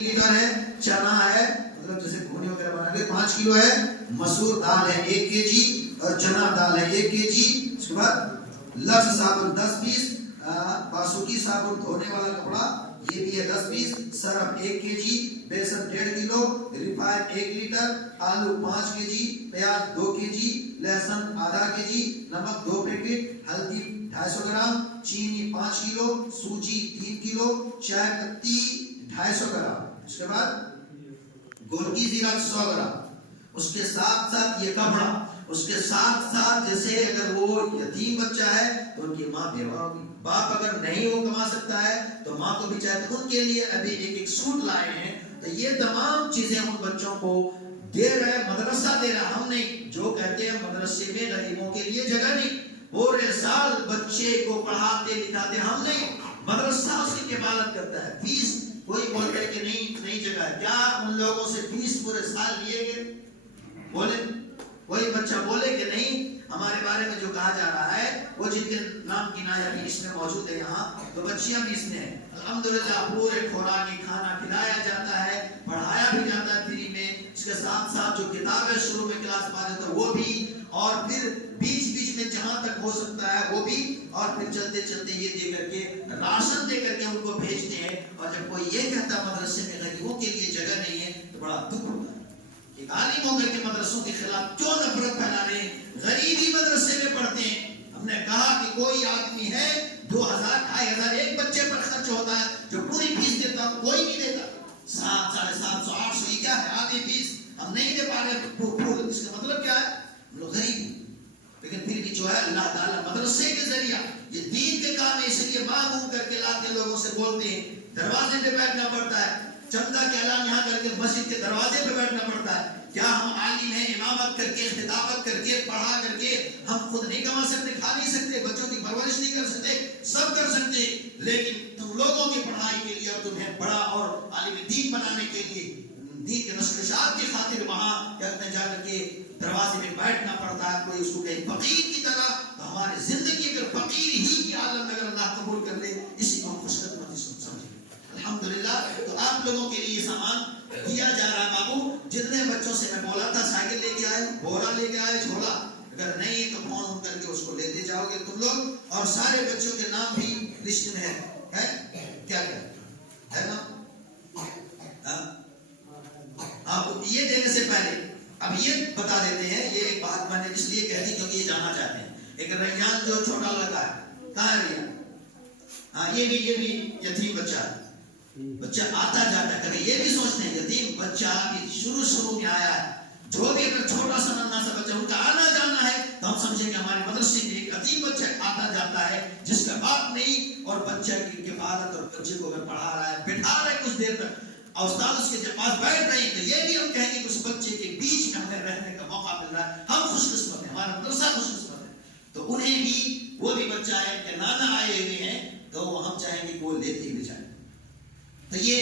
Letter ہے، چنا ہے، مطلب جیسے گھونے وغیرہ بنا کے 5 کلو ہے، مسور دال ہے 1 kg اور چنا دال ہے 1 kg۔ اس کے بعد لکس صابن 10 پیس، باسوکی صابن دھونے والا کپڑا یہ بھی ہے 10 پیس، سرف 1 kg، بیسن 1.5 کلو، ریفائن 1 لیٹر، آلو 5 kg، پیاز 2 kg، لہسن آدھا kg، نمک 2 پیکٹ، ہلدی 250 گرام، چینی 5 کلو، سوجی 3 کلو، چائے پتی 250 گرام۔ اس کے بعد گولکی زیرہ 100 گرام۔ اس کے ساتھ ساتھ یہ کپڑا، اس کے ساتھ ساتھ جیسے اگر وہ یتیم بچہ ہے تو ان کی ماں بیوہ ہوگی، باپ اگر نہیں وہ کما سکتا ہے تو ماں کو بھی چاہے، تو ان کے لیے ابھی ایک سوٹ لائے ہیں۔ تو یہ تمام چیزیں ان بچوں کو دے رہے، مدرسہ دے رہا، ہم نہیں۔ جو کہتے ہیں مدرسے میں غریبوں کے لیے جگہ نہیں، پورے سال بچے کو پڑھاتے لکھاتے، ہم نہیں، مدرسہ اس کی کفالت کرتا ہے۔ فیس کوئی بولتا ہے کہ نہیں جگہ ہے، کیا ان لوگوں سے فیس پورے سال لیے گئے؟ بولے کوئی بچہ بولے کہ نہیں ہمارے بارے میں جو کہا جا رہا ہے، وہ جن کے نام گنایا بھی اس میں موجود ہے یہاں، تو بچیاں بھی اس میں ہیں الحمدللہ، پورے خوراکی کھانا کھلایا جاتا ہے، پڑھایا بھی جاتا ہے فری میں۔ اس کے ساتھ ساتھ جو کتابیں شروع میں کلاس پا جاتا ہے وہ بھی، اور پھر بیچ میں جہاں تک ہو سکتا ہے وہ بھی، اور پھر چلتے چلتے یہ دے کر کے راشن دے کر کے ان کو بھیجتے ہیں۔ اور جب کوئی یہ کہتا ہے مدرسے میں غریبوں کے لیے جگہ نہیں ہے تو بڑا دکھ ہوتا ہے۔ ایک عالم ہو کر کے مدرسوں کے خلاف کیوں نفرت پھیلا رہے ہیں؟ غریب ہی مدرسے میں پڑھتے ہیں۔ ہم نے کہا کہ کوئی آدمی ہے 2000 2500 ایک بچے پر خرچ ہوتا ہے، جو پوری فیس دیتا کوئی نہیں دیتا، 700 750 800 یہ کیا ہے؟ آدھی فیس ہم نہیں دے پا رہے پھول۔ اس کا مطلب کیا ہے؟ ہم لوگ غریب ہیں، لیکن پھر بھی جو ہے اللہ تعالیٰ مدرسے کے ذریعہ یہ دین کے کام ہے، اس لیے معمول کر کے لاتے لوگوں سے بولتے ہیں، دروازے پہ بیٹھنا پڑتا ہے، چندہ کے اعلان یہاں کر کے مسجد کے دروازے پہ بیٹھنا پڑتا ہے۔ کیا ہم عالم ہیں؟ امامت کر کے، خطابت کر کے، پڑھا کر کے ہم خود نہیں کما سکتے، کھا نہیں سکتے، بچوں کی پرورش نہیں کر سکتے؟ سب کر سکتے، لیکن تم لوگوں کی پڑھائی کے لیے اور تمہیں بڑا اور عالم دین بنانے کے لیے، دین کے نشر اشاعت کی خاطر وہاں کہتے جا کر کے دروازے میں بیٹھنا پڑتا ہے۔ کوئی اس کو کہے فقیر کی طرح، تو ہماری زندگی اگر فقیر ہی کی عالم میں اگر اللہ قبول کر لے، اسی کو خوش قسمتی سمجھے الحمدللہ۔ تو آپ لوگوں کے لیے سامان دیا جا رہا ہے۔ بابو جتنے بچوں سے میں بولا تھا سائیکل لے کے آئے، بورا لے کے آئے، جھولا، اگر نہیں ہے تو فون کر کے اس کو لیتے جاؤ گے تم لوگ، اور سارے بچوں کے نام بھی لسٹ میں ہے کیا ہے نا؟ آپ یہ دینے سے پہلے اب یہ بتا دیتے ہیں، یہ ایک بات میں نے اس لیے کہہ دی کیونکہ یہ جاننا چاہتے ہیں۔ ایک ریان جو چھوٹا لڑکا ہے، کہاں ہے ریان؟ ہاں یہ بھی یتیم بچہ ہے، بچہ آتا جاتا ہے۔ کبھی یہ بھی سوچتے ہیں یتیم بچہ کہ شروع میں آیا ہے، جو بھی اگر چھوٹا سا ننھا سا بچہ ان کا آنا جانا ہے تو ہم سمجھیں کہ ہمارے مدرسے میں ایک یتیم بچہ آتا جاتا ہے جس کا باپ نہیں، اور بچہ کی کفالت اور بچے کو اگر پڑھا رہا ہے، بٹھا رہا ہے کچھ دیر تک، اور استاد اس کے پاس بیٹھ رہے ہیں، تو یہ بھی ہم کہیں گے کہ اس بچے کے بیچ میں ہمیں رہنے کا موقع مل رہا ہے، ہم خوش قسمت ہیں، ہمارا مدرسہ خوش قسمت ہے۔ تو انہیں بھی وہ بھی بچہ ہے کہ نانا آئے ہوئے ہیں، تو ہم چاہیں گے کہ وہ لیتے ہوئے جائیں۔ تو یہ